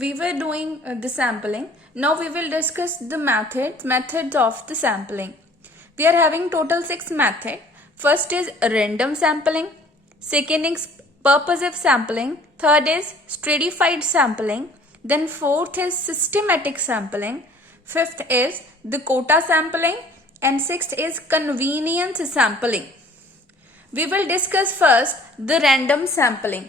We were doing the sampling. Now we will discuss the methods of the sampling. We are having total 6 methods. First is random sampling. Second is purposive sampling. Third is stratified sampling. Then fourth is systematic sampling. Fifth is the quota sampling. And sixth is convenience sampling. We will discuss first the random sampling.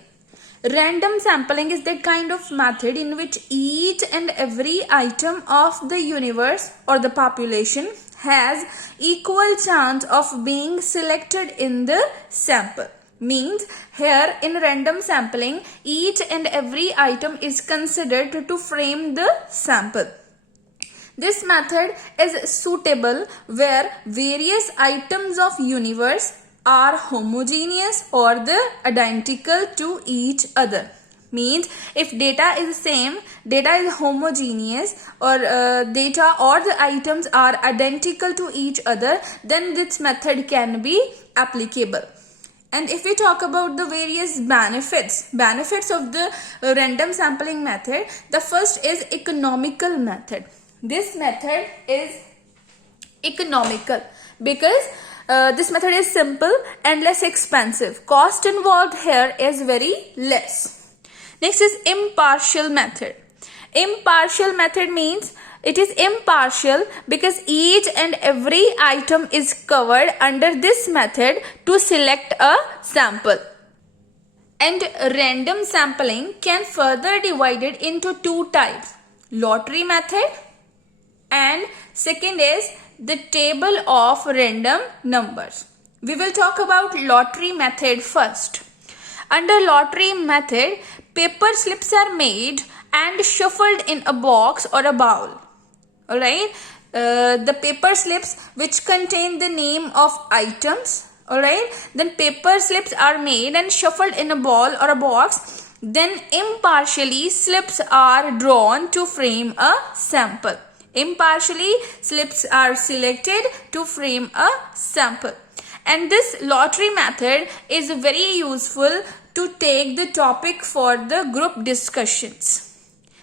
Random sampling is that kind of method in which each and every item of the universe or the population has equal chance of being selected in the sample. Means here in random sampling, each and every item is considered to frame the sample. This method is suitable where various items of universe are homogeneous or the identical to each other. Means if data is same, data is homogeneous or data or the items are identical to each other, then this method can be applicable. And if we talk about the various benefits of the random sampling method, the first is economical method. This method is economical because this method is simple and less expensive. Cost involved here is very less. Next is impartial method. Impartial method means it is impartial because each and every item is covered under this method to select a sample. And random sampling can further divided into two types. Lottery method and second is the table of random numbers. We will talk about lottery method first. Under lottery method, paper slips are made and shuffled in a box or a bowl. Alright, the paper slips which contain the name of items. Alright, then paper slips are made and shuffled in a ball or a box. Then impartially slips are drawn to frame a sample. Impartially slips are selected to frame a sample. And this lottery method is very useful to take the topic for the group discussions.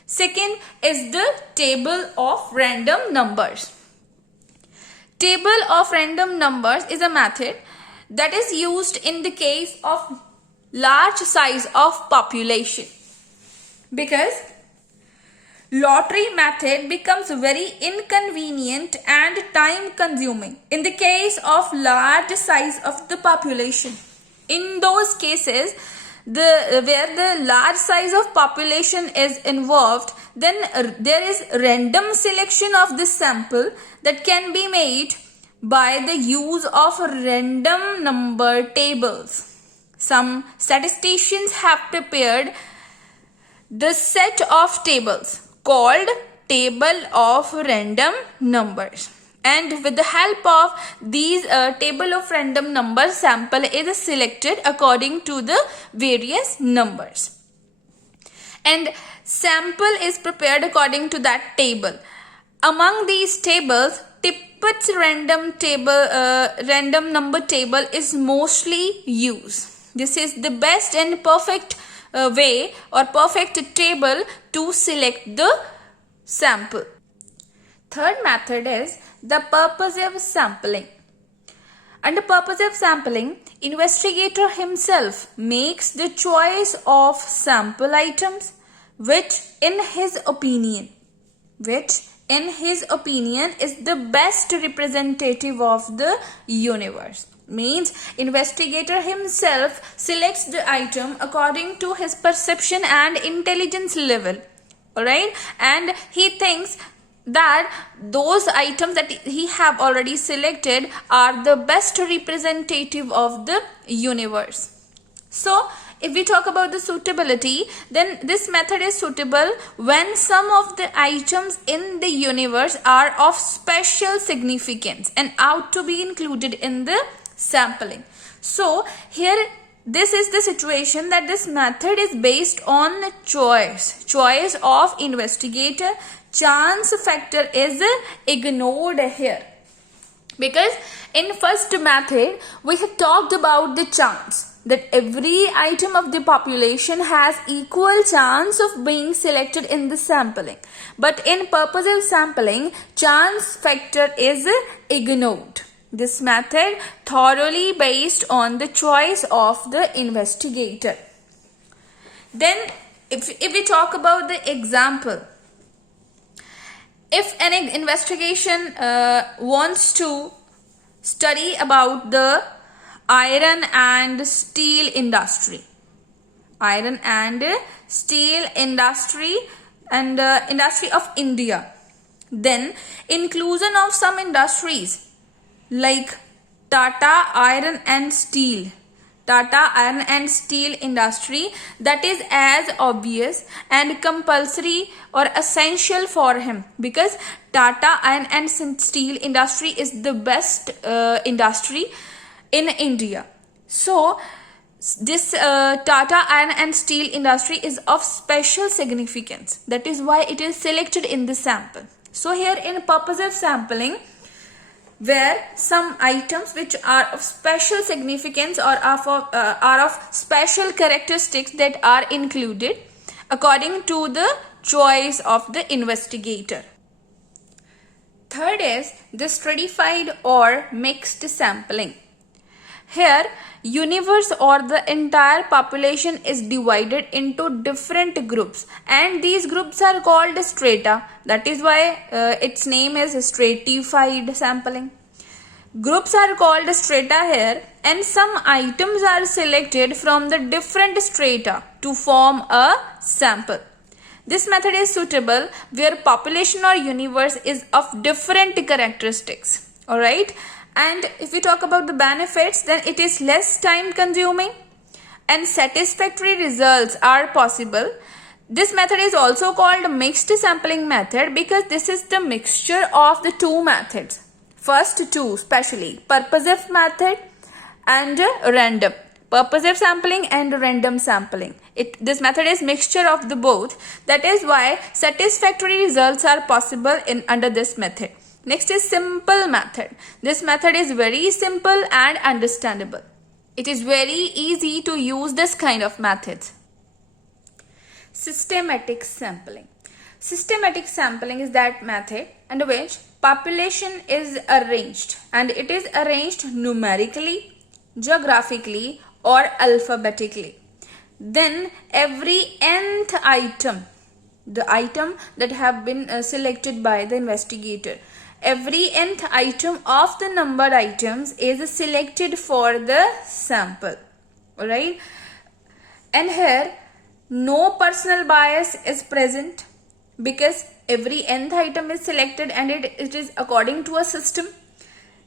Second is the table of random numbers. Table of random numbers is a method that is used in the case of large size of population, because lottery method becomes very inconvenient and time consuming in the case of large size of the population. In those cases where the large size of population is involved, then there is random selection of the sample that can be made by the use of random number tables. Some statisticians have prepared the set of tables called table of random numbers, and with the help of these table of random numbers, sample is selected according to the various numbers, and sample is prepared according to that table. Among these tables, Tippett's random number table is mostly used. This is the best and perfect way or perfect table to select the sample. Third method is the purposive sampling. Under purposive sampling, investigator himself makes the choice of sample items which in his opinion is the best representative of the universe. Means investigator himself selects the item according to his perception and intelligence level. Alright, and he thinks that those items that he have already selected are the best representative of the universe. So if we talk about the suitability, then this method is suitable when some of the items in the universe are of special significance and ought to be included in the sampling. So here this is the situation that this method is based on choice of investigator. Chance factor is ignored here, because in first method we have talked about the chance. that every item of the population has equal chance of being selected in the sampling. But in purposive sampling, chance factor is ignored. This method thoroughly based on the choice of the investigator. Then if we talk about the example, if an investigation wants to study about the iron and steel industry and industry of India, then inclusion of some industries like Tata Iron and Steel industry, that is as obvious and compulsory or essential for him, because Tata Iron and Steel industry is the best industry in India. So this Tata Iron and Steel industry is of special significance. That is why it is selected in the sample. So here in purposive sampling, where some items which are of special significance or are of special characteristics that are included according to the choice of the investigator. Third is the stratified or mixed sampling. Here, universe or the entire population is divided into different groups, and these groups are called strata. That is why its name is stratified sampling. Groups are called strata here, and some items are selected from the different strata to form a sample. This method is suitable where population or universe is of different characteristics. Alright. And if we talk about the benefits, then it is less time consuming and satisfactory results are possible. This method is also called mixed sampling method because this is the mixture of the two methods. First two, especially purposive method and random. Purposive sampling and random sampling. This method is mixture of the both. That is why satisfactory results are possible under this method. Next is simple method. This method is very simple and understandable. It is very easy to use this kind of methods. Systematic sampling. Systematic sampling is that method under which population is arranged, and it is arranged numerically, geographically or alphabetically. Then every nth item, the item that have been selected by the investigator, every nth item of the numbered items is selected for the sample. Alright. And here no personal bias is present because every nth item is selected and it is according to a system.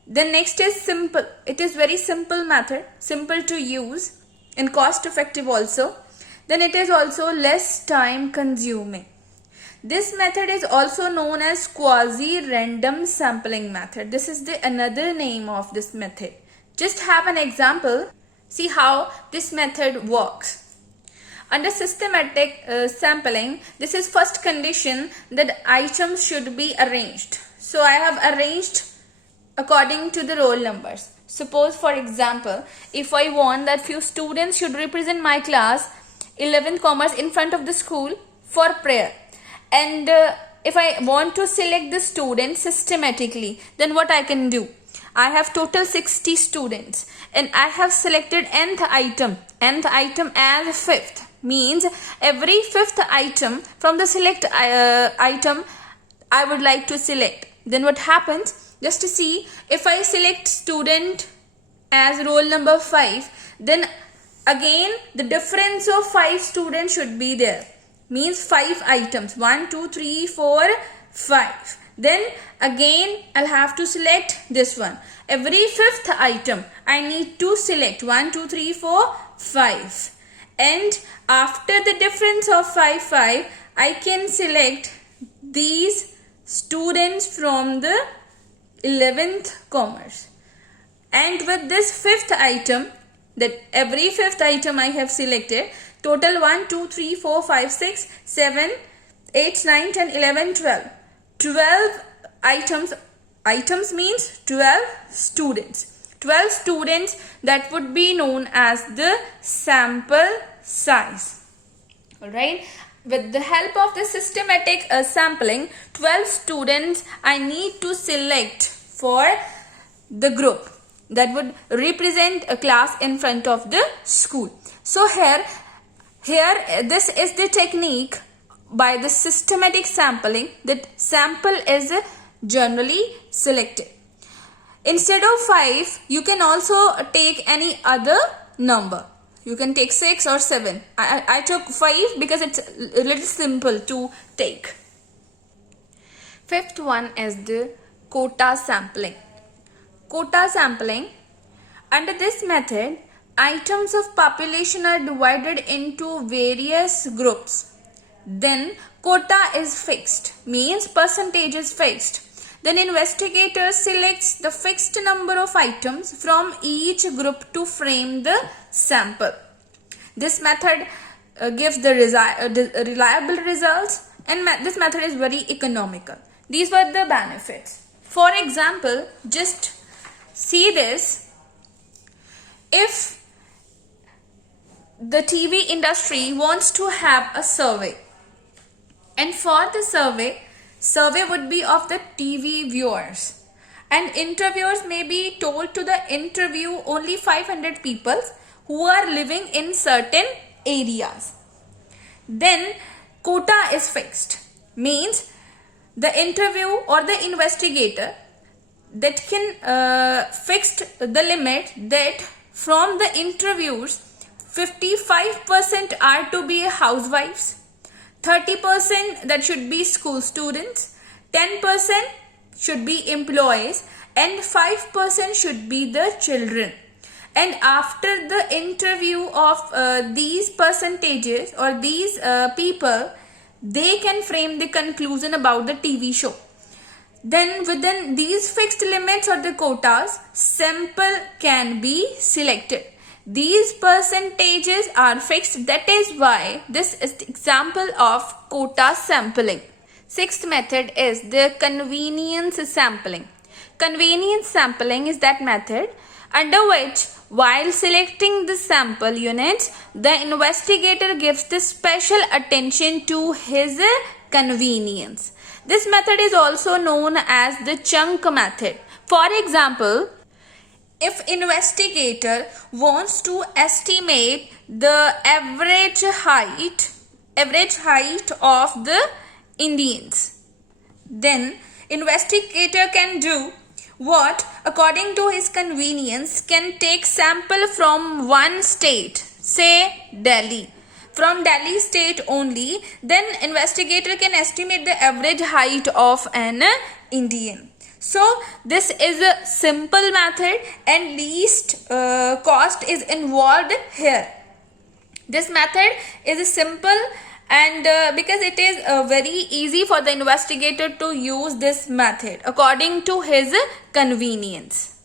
Then next is simple. It is very simple method, simple to use and cost effective also. Then it is also less time consuming. This method is also known as quasi-random sampling method. This is the another name of this method. Just have an example. See how this method works. Under systematic sampling, this is first condition that items should be arranged. So I have arranged according to the roll numbers. Suppose for example, if I want that few students should represent my class 11th commerce in front of the school for prayer. And if I want to select the students systematically, then what I can do? I have total 60 students and I have selected nth item as 5th. Means every 5th item from the select item I would like to select. Then what happens? Just to see, if I select student as roll number 5, then again the difference of 5 students should be there. Means 5 items, 1, 2, 3, 4, 5. Then again I'll have to select this one. Every 5th item I need to select 1, 2, 3, 4, 5. And after the difference of 5, I can select these students from the 11th commerce. And with this 5th item, that every 5th item I have selected, total 1, 2, 3, 4, 5, 6, 7, 8, 9, 10, 11, 12. 12 items means 12 students. 12 students, that would be known as the sample size. Alright, with the help of the systematic sampling, 12 students I need to select for the group that would represent a class in front of the school. So here this is the technique by the systematic sampling, that sample is generally selected. Instead of 5, you can also take any other number. You can take 6 or 7. I took 5 because it's a little simple to take. Fifth one is the quota sampling. Quota sampling. Under this method, items of population are divided into various groups. Then quota is fixed, means percentage is fixed. Then investigator selects the fixed number of items from each group to frame the sample. This method gives the reliable results, and this method is very economical. These were the benefits. For example, just see this. If the TV industry wants to have a survey, and for the survey would be of the TV viewers, and interviewers may be told to the interview only 500 people who are living in certain areas. Then quota is fixed, means the interview or the investigator that can fix the limit that from the interviews 55% are to be housewives, 30% that should be school students, 10% should be employees, and 5% should be the children. And after the interview of these percentages or these people, they can frame the conclusion about the TV show. Then within these fixed limits or the quotas, sample can be selected. These percentages are fixed. That is why this is the example of quota sampling. Sixth method is the convenience sampling. Convenience sampling is that method under which, while selecting the sample units, the investigator gives the special attention to his convenience. This method is also known as the chunk method. For example, if investigator wants to estimate the average height of the Indians, then investigator can do what, according to his convenience, can take sample from one state, say Delhi. From Delhi state only, then investigator can estimate the average height of an Indian. So this is a simple method and least cost is involved here. This method is simple, and because it is very easy for the investigator to use this method according to his convenience.